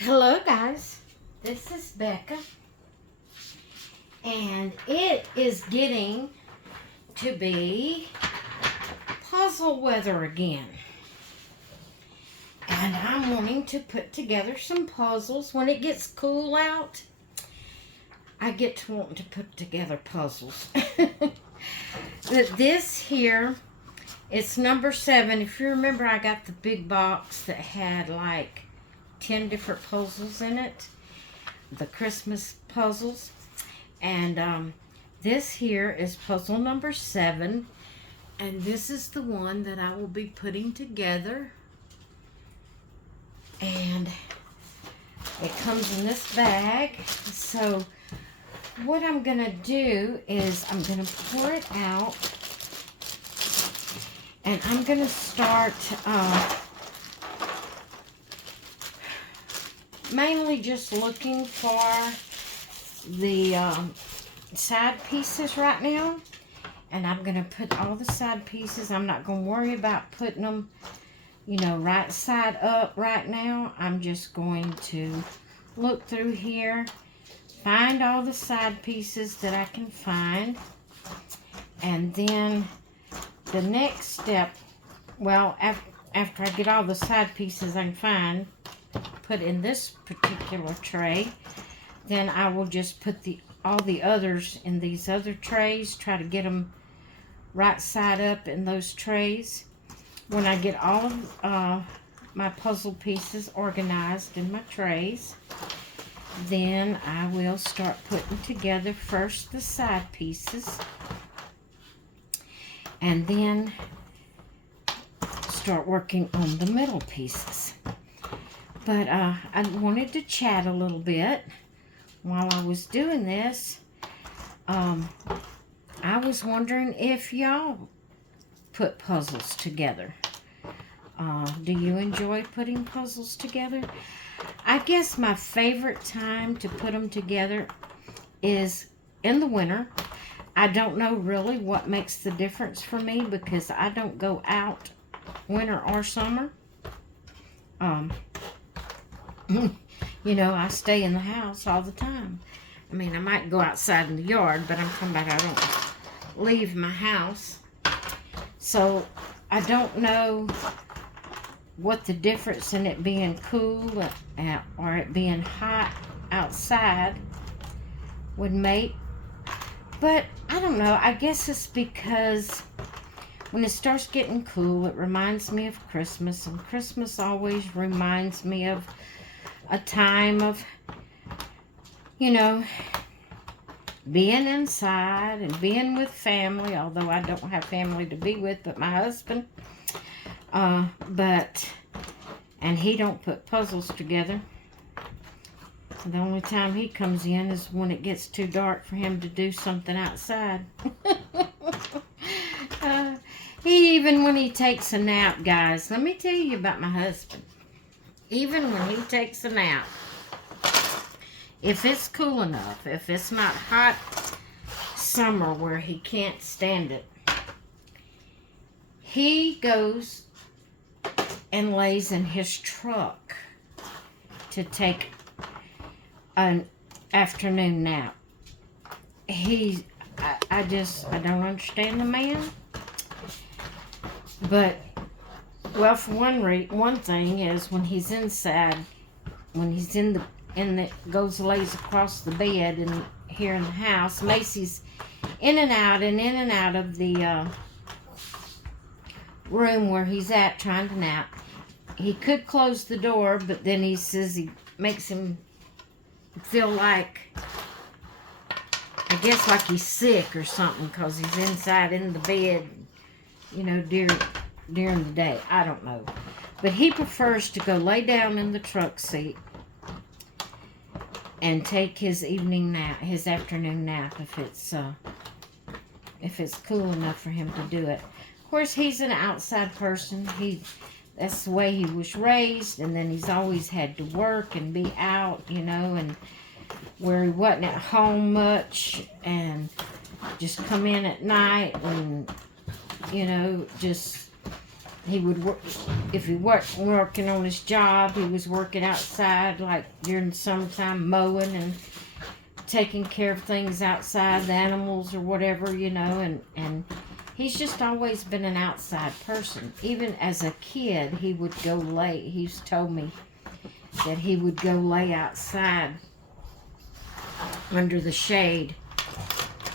Hello guys, this is Becca, and it is getting to be puzzle weather again. And I'm wanting to put together some puzzles. When it gets cool out, I get to want to put together puzzles. This here, it's number 7. If you remember, I got the big box that had like 10 different puzzles in it, the Christmas puzzles, and this here is puzzle number 7, and this is the one that I will be putting together, and it comes in this bag. So what I'm gonna do is I'm gonna pour it out, and I'm gonna start mainly just looking for the side pieces right now. And I'm going to put all the side pieces. I'm not going to worry about putting them, right side up right now. I'm just going to look through here, find all the side pieces that I can find. And then the next step, well, after I get all the side pieces I can find, put in this particular tray, then I will just put all the others in these other trays, try to get them right side up in those trays. When I get all of my puzzle pieces organized in my trays, then I will start putting together first the side pieces, and then start working on the middle pieces. But I wanted to chat a little bit while I was doing this. I was wondering if y'all put puzzles together. Do you enjoy putting puzzles together? I guess my favorite time to put them together is in the winter. I don't know really what makes the difference for me because I don't go out winter or summer. I stay in the house all the time. I mean, I might go outside in the yard, but I'm talking about I don't leave my house. So I don't know what the difference in it being cool or it being hot outside would make. But I don't know. I guess it's because when it starts getting cool, it reminds me of Christmas, and Christmas always reminds me of a time of, being inside and being with family, although I don't have family to be with but my husband. And he don't put puzzles together. The only time he comes in is when it gets too dark for him to do something outside. Even when he takes a nap, guys, let me tell you about my husband. Even when he takes a nap, if it's cool enough, if it's not hot summer where he can't stand it, he goes and lays in his truck to take an afternoon nap. I don't understand the man. But, well, for one thing is when he's inside, when he's goes lays across the bed and here in the house, Macy's in and out of the room where he's at trying to nap. He could close the door, but then he says he makes him feel like, I guess like he's sick or something because he's inside in the bed, during the day. I don't know. But he prefers to go lay down in the truck seat and take his evening nap, his afternoon nap, if it's cool enough for him to do it. Of course, he's an outside person. That's the way he was raised, and then he's always had to work and be out, and where he wasn't at home much, and just come in at night and, just he would work, if he wasn't working on his job, he was working outside, like during the summertime, mowing and taking care of things outside, the animals or whatever, you know, and he's just always been an outside person. Even as a kid, he would go lay, he's told me that he would go lay outside under the shade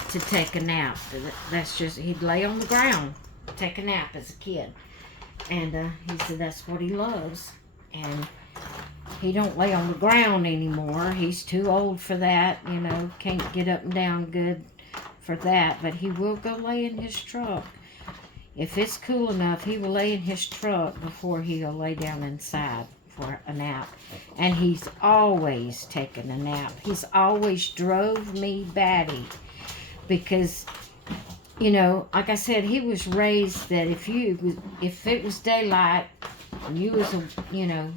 to take a nap. That's just, he'd lay on the ground, take a nap as a kid. And he said that's what he loves. And he don't lay on the ground anymore. He's too old for that, you know, can't get up and down good for that. But he will go lay in his truck. If it's cool enough, he will lay in his truck before he'll lay down inside for a nap. And he's always taken a nap. He's always drove me batty because, you know, like I said, he was raised that if it was daylight, you was, you know,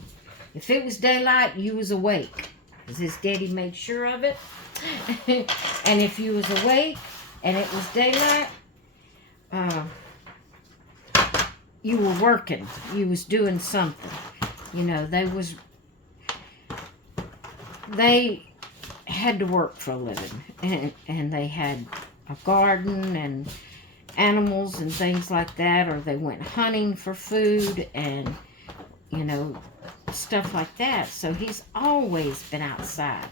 if it was daylight, you was awake, because his daddy made sure of it. And if you was awake and it was daylight, you were working. You was doing something. You know, they had to work for a living, and they had a garden and animals and things like that, or they went hunting for food and, you know, stuff like that. So he's always been outside,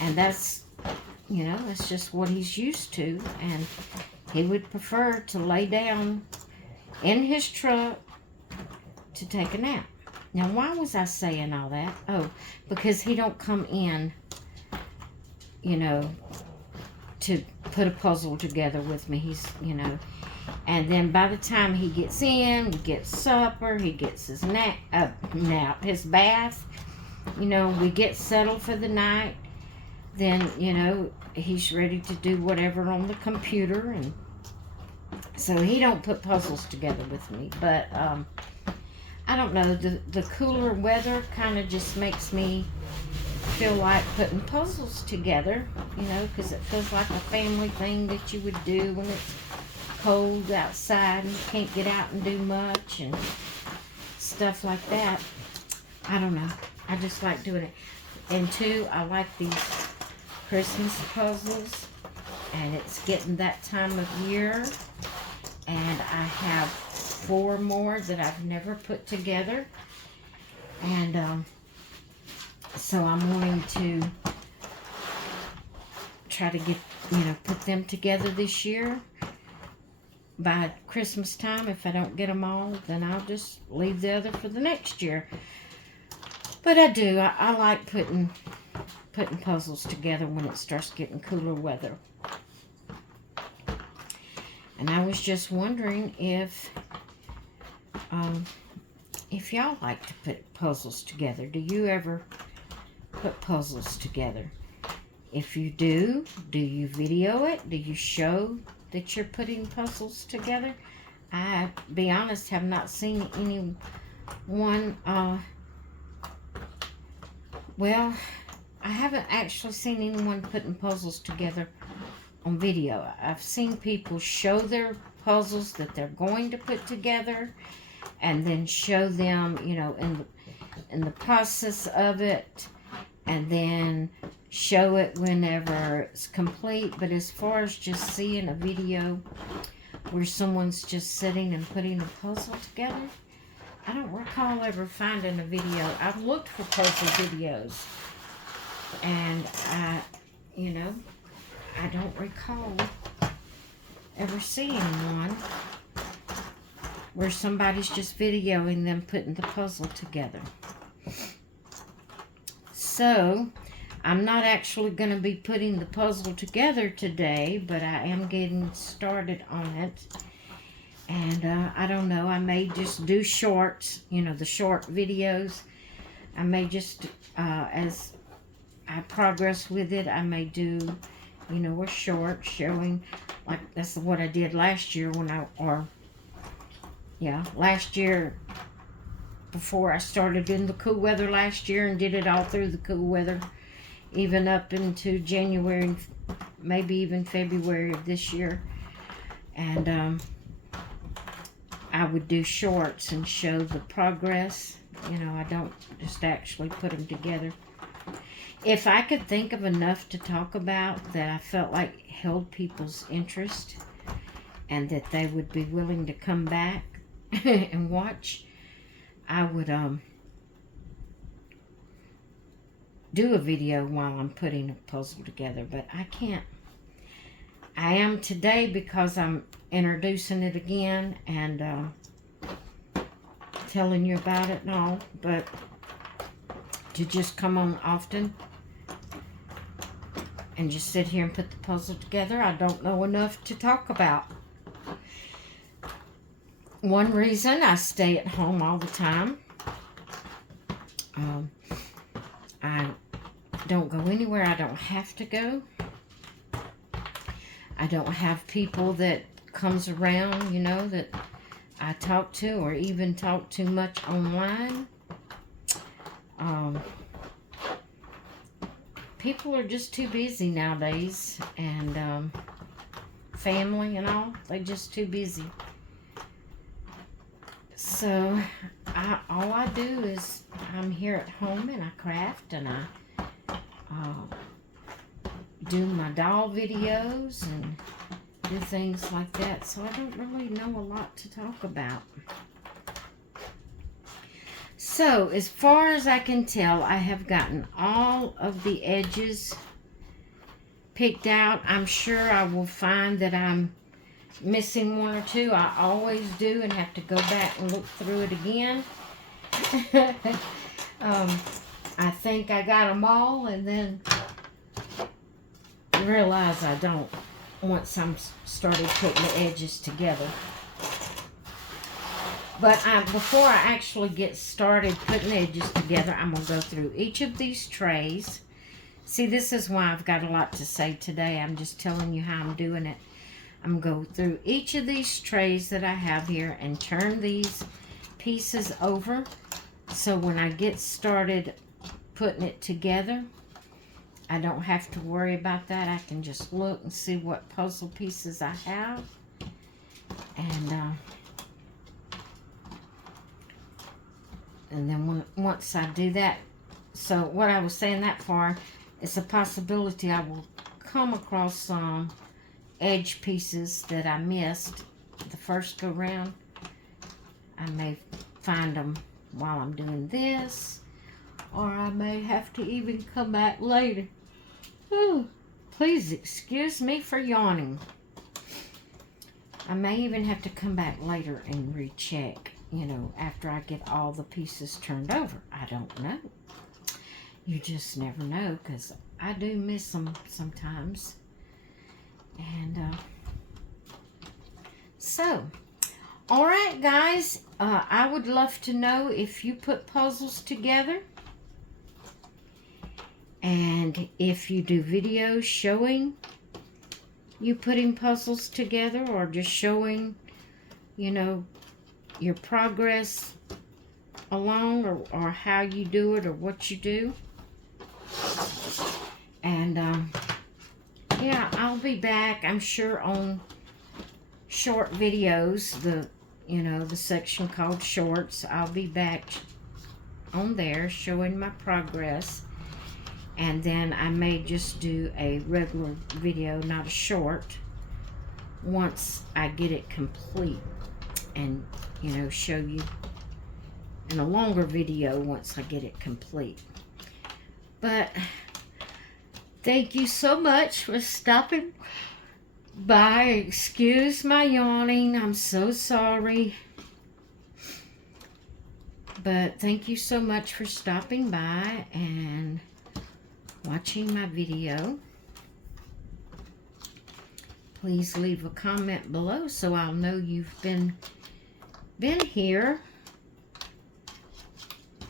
and that's, you know, that's just what he's used to. And he would prefer to lay down in his truck to take a nap. Now, why was I saying all that? Oh, because he don't come in, you know, to put a puzzle together with me. He's, you know, and then by the time he gets in, he gets supper, he gets his nap, his bath, you know, we get settled for the night, then, you know, he's ready to do whatever on the computer. And so he don't put puzzles together with me. But I don't know, the cooler weather kind of just makes me feel like putting puzzles together, you know, because it feels like a family thing that you would do when it's cold outside and you can't get out and do much and stuff like that. I don't know. I just like doing it. And two, I like these Christmas puzzles, and it's getting that time of year, and I have 4 more that I've never put together, and so I'm wanting to try to get, you know, put them together this year. By Christmas time, if I don't get them all, then I'll just leave the other for the next year. But I do. I like putting puzzles together when it starts getting cooler weather. And I was just wondering if y'all like to put puzzles together. Do you ever put puzzles together? If you do you video it? Do you show that you're putting puzzles together? I, be honest, have not seen anyone, well, I haven't actually seen anyone putting puzzles together on video. I've seen people show their puzzles that they're going to put together, and then show them, you know, in the process of it, and then show it whenever it's complete. But as far as just seeing a video where someone's just sitting and putting a puzzle together, I don't recall ever finding a video. I've looked for puzzle videos, and you know, I don't recall ever seeing one where somebody's just videoing them putting the puzzle together. So, I'm not actually going to be putting the puzzle together today, but I am getting started on it. And I don't know, I may just do shorts, you know, the short videos. I may just, as I progress with it, I may do, you know, a short showing, like that's what I did last year last year, before I started in the cool weather last year, and did it all through the cool weather, even up into January, maybe even February of this year. And I would do shorts and show the progress. You know, I don't just actually put them together. If I could think of enough to talk about that I felt like held people's interest and that they would be willing to come back and watch, I would do a video while I'm putting a puzzle together, but I can't. I am today because I'm introducing it again and telling you about it and all, but to just come on often and just sit here and put the puzzle together, I don't know enough to talk about. One reason I stay at home all the time, I don't go anywhere I don't have to go. I don't have people that comes around, you know, that I talk to or even talk too much online. People are just too busy nowadays, and family and all, they're just too busy. So all I do is I'm here at home and I craft and I do my doll videos and do things like that. So I don't really know a lot to talk about. So as far as I can tell, I have gotten all of the edges picked out. I'm sure I will find that I'm missing one or two. I always do and have to go back and look through it again. I think I got them all and then realize I don't once I'm started putting the edges together. But before I actually get started putting the edges together, I'm going to go through each of these trays. See, this is why I've got a lot to say today. I'm just telling you how I'm doing it. I'm going to go through each of these trays that I have here and turn these pieces over. So when I get started putting it together, I don't have to worry about that. I can just look and see what puzzle pieces I have. And then once I do that, so what I was saying that for is a possibility I will come across some edge pieces that I missed the first go round. I may find them while I'm doing this, or I may have to even come back later. Ooh, please excuse me for yawning. I may even have to come back later and recheck, you know, after I get all the pieces turned over. I don't know. You just never know, because I do miss them sometimes. And so, all right, guys, I would love to know if you put puzzles together. And if you do videos showing you putting puzzles together, or just showing, you know, your progress along, or how you do it, or what you do. And yeah, I'll be back, I'm sure, on short videos, the section called shorts. I'll be back on there showing my progress. And then I may just do a regular video, not a short, once I get it complete, and, you know, show you in a longer video once I get it complete. But thank you so much for stopping by. Excuse my yawning, I'm so sorry. But thank you so much for stopping by and watching my video. Please leave a comment below so I'll know you've been here,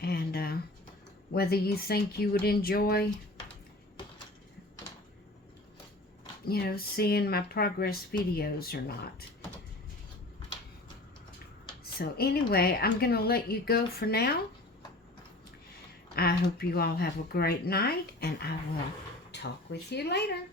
and whether you think you would enjoy, you know, seeing my progress videos or not. So anyway, I'm gonna let you go for now. I hope you all have a great night, and I will talk with you later.